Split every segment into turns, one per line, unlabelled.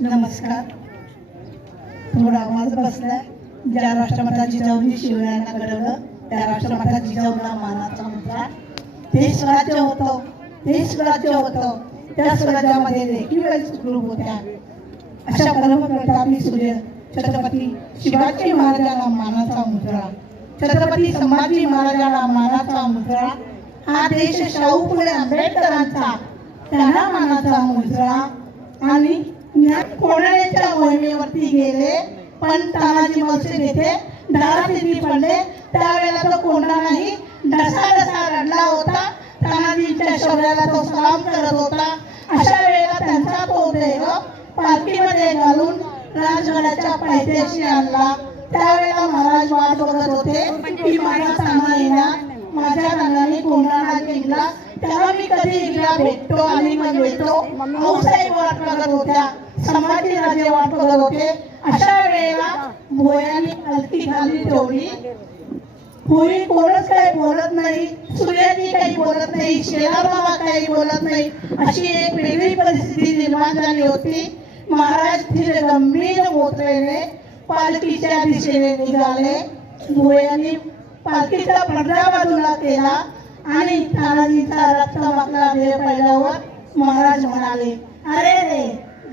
नमस्कार. थोडा आवाज बसलाय. ज्या राष्ट्रमाता जिजाऊंनी शिवरायांना घडवलं त्या राष्ट्रमाता जिजाऊंना मानाचा मुद्रा ते स्वराज्य होतं ते स्वराज्य होतं. त्या स्वराज्यामध्ये ग्रुप होत्या. अशा परमप्रतापी सूर्य छत्रपती शिवाजी महाराजाला मानाचा मुद्रा. छत्रपती संभाजी महाराजाला मानाचा मुद्रा. हा देश शाहू फुले आंबेडकरांचा. त्यांना मानाचा मुद्रा. आणि ज्ञान कोणाच्या मोहिमेवरती गेले पण तानाजी मस्जिद येथे दारातिथी पडले. त्यावेळेला तो कोणालाही ढसा ढसा रडला होता. तानाजीच्या शौर्याला तो सलाम करत होता. अशा वेळेला त्यांचा तो देह पालखीमध्ये घालून राजगडाच्या पायथ्याशी आणला. त्यावेळेला महाराज वाट बघत होते की माझा ताना येणार माझ्या रंगाने कोंडाणा जिंकला तेव्हा मी कधी हिला भेटतो आणि मग भेटतो आऊसाहेब वाट बघत होत्या. संभाजी राजे वाट बघत होते. अशा वेळेला भोयानी अलती खाली ठेवली. होळी कोणच काही बोलत नाही. सूर्याजी काही बोलत नाही. शेलार बाबा काही बोलत नाही. अशी एक वेगळी परिस्थिती निर्माण झाली होती. महाराज धीर गंभीर मोत्रेने पालखीच्या दिशेने निघाले. भोयानी पालखीचा पडदा बाजूला केला. आणि तानाजीचा रक्त मागला देह पाहिल्यावर महाराज म्हणाले अरे रे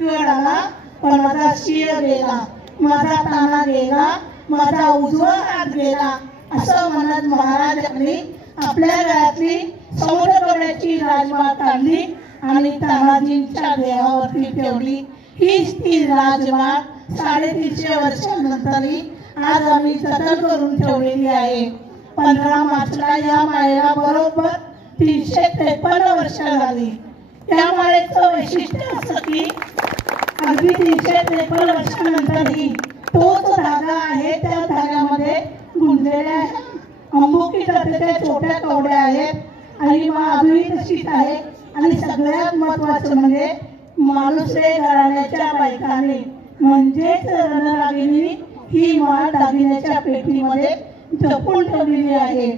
गड आला पण माझा शिर गेला माझा ताना गेला माझा उजवा हात गेला. असं म्हणत महाराजांनी आपल्या गळ्यातली समुद्र कपड्याची राजमाळ काढली आणि तानाजींच्या देहावरती ठेवली. हीच ती राजमा साडेतीनशे वर्षांनंतरही आज आम्ही जतन करून ठेवलेली आहे. पंधरा मार्चला या माळेला बरोबर तीनशे त्रेपन्न वर्ष झाली. या माळेचं वैशिष्ट्य असं की अगदी तीनशे त्रेपन्न वर्षानंतरही तोच धागा आहे त्या धाग्यामध्ये गुंजलेल्या अंबुकी जातीच्या छोट्या कवड्या आहेत आणि मग अजूनही तशीच आहे. आणि सगळ्यात महत्वाचं म्हणजे माणुसरे घराण्याच्या बायकाने म्हणजेच रणरागिणी ही माळ दागिन्याच्या पेटीमध्ये जपून ठेवलेली आहे.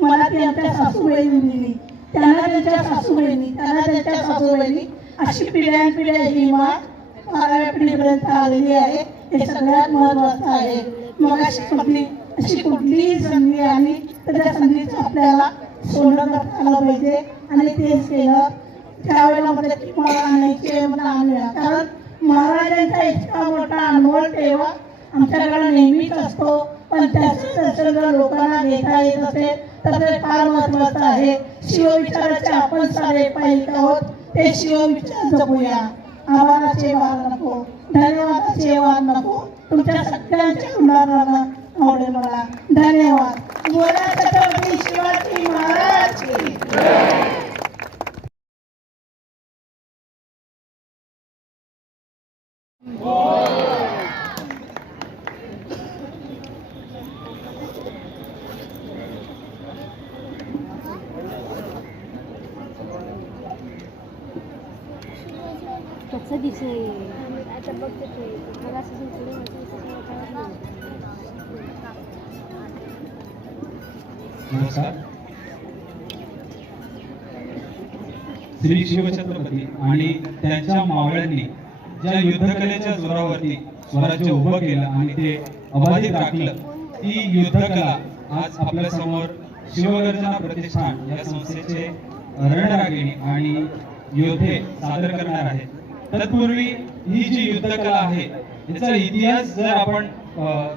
मला ती आमच्या सासूबाईंनी दिली. त्यांना त्यांच्या सासूबाईंनी त्यांना त्यांच्या सासूबाईंनी अशी पिढ्यान पिढ्या ही माग बाराव्या पिढीपर्यंत आलेली आहे. हे सगळ्यात महत्वाचं आहे. मग अशी कुठली अशी कुठलीही संधी आली तर त्या संधीचं आपल्याला सोनं करता आलं पाहिजे. आणि तेच केलं. त्यावेळेला म्हटलं मला आणायचे मला आणूया कारण महाराजांचा इतका मोठा अनुभव ठेवा. आमच्याकडे नेहमीच असतो. पण त्याचं दर्शन जर लोकांना घेता येत असेल तर ते फार महत्वाचं आहे. शिवविचाराचे आपण सारे पाहिजे आहोत. ते शिवविचार जपूया. आव्हानाचे वाद नको धन्यवादाचे वाद नको. तुमच्या सगळ्यांच्या उन्हाळ्याला आवडेल मला. धन्यवाद. बोला छत्रपती शिवाजी महाराज की
कसं दिसेल आता बघते ते मला असं पुढे
नमस्कार. श्री शिवछत्रपती आणि त्यांच्या मावळ्यांनी ज्या युद्धकलेच्या जोरावरती स्वराज्य उभं केलं आणि ते अबाधित राखलं ती युद्धकला आज आपल्यासमोर शिवगर्जना प्रतिष्ठान या संस्थेचे रणरागिणी आणि योद्धे सादर करणार आहेत. तत्पूर्वी ही जी युद्धकला आहे याचा इतिहास जर आपण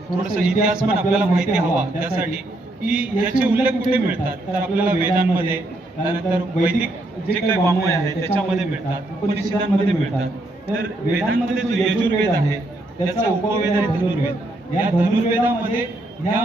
थोडस इतिहास पण आपल्याला माहिती हवा त्यासाठी की याचे उल्लेख कुठे मिळतात? तर आपल्याला वेदांमध्ये त्यानंतर वैदिक जे काही वाङ्मय आहे त्याच्यामध्ये मिळतात उपनिषदांमध्ये मिळतात. तर वेदांमध्ये जो यजुर्वेद आहे त्याचा उपवेद आहे धनुर्वेद. या धनुर्वेदामध्ये या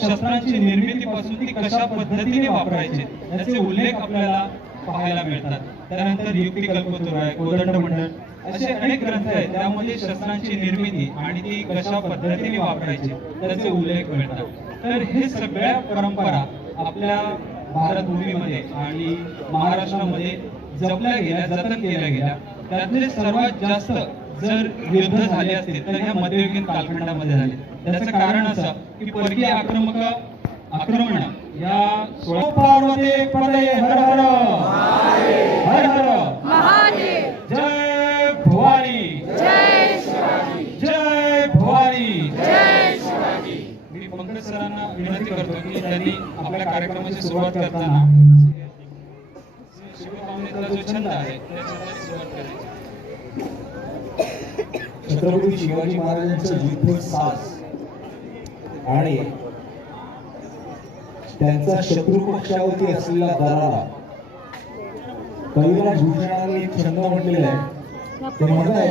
शस्त्रांची निर्मितीपासून ती कशा पद्धतीने वापरायचे याचे उल्लेख आपल्याला पाहायला मिळतात. त्यानंतर युक्ती कल्पतरू आहे कोदंड मंडळ असे अनेक ग्रंथ आहेत त्यामध्ये शस्त्रांची निर्मिती आणि ती कशा पद्धतीने वापरायची त्याचे उल्लेख मिळतात. तर हे सगळ्या परंपरा आपल्या भारत भूमीमध्ये आणि महाराष्ट्रामध्ये जपल्या गेल्या जतन केल्या गेल्या. त्यातले सर्वात जास्त जर युद्ध झाले असते तर ह्या मध्ययुगीन कालखंडामध्ये झाले. त्याचं कारण असं की परकीय आक्रमक आक्रमण या सोळा पार्वती पदे हर हर. हर हर जय भवानी
जय
त्यांनी आपल्या कार्यक्रमाची सुरुवात करताना शिवपावणीतला जो छंद आहे त्या छंदाची सुरुवात करायची.
छत्रपती शिवाजी महाराजांचं युद्ध सास आणि त्यांचा शत्रू पक्षावरती असलेला दरारा. कविराज भूषणाने एक छंद म्हटलेला आहे. ते म्हणताय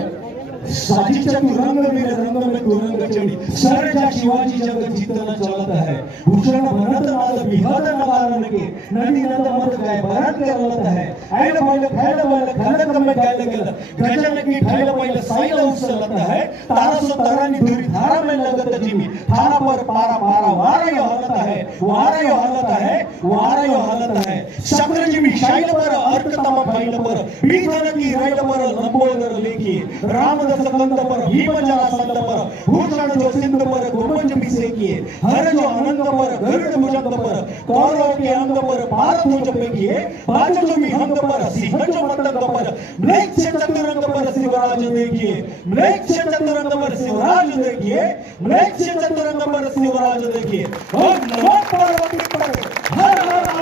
साजीच्या तू रंग मेरे रंग में तू रंग चढ़ी सर जा शिवाजी जग जीतना चलत है भूषण भरत नाद, बिहार नगारन के नदी नंद मत गाय भरत के रलत है ऐन बैल खैल बैल खनक में गायल गेल. गजन की ठैल बैल साइल उसलत है तारा सो तारानी धुरी धारा में लगत जिमी. थारा पर पारा पारा वारा यो हालत है वारा यो हालत है वारा यो हालत है शक्र जिमी शाइल पर अर्क तम फैल पर. बीजन की रैल पर लंबोदर लेखी. राम दस कंद पर भीम जरा संत पर भूषण जो सिंध पर गुमंज मिसे किए हर जो आनंद पर गरुड़ भुजंग पर कौरव के अंग पर भारत तुझ पे किए बाज जो विहंग पर सिंह जो मतंग पर म्लेच्छ चतुरंग पर शिवराज देखिए म्लेच्छ चतुरंग पर शिवराज देखिए म्लेच्छ चतुरंग पर शिवराज देखिए ओम नमो पार्वती पर हर हर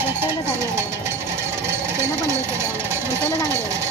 बसायला चांगलं बसायला
चांगलं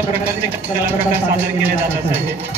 अशा प्रकारचे कलाप्रकार सादर केले जात असायचे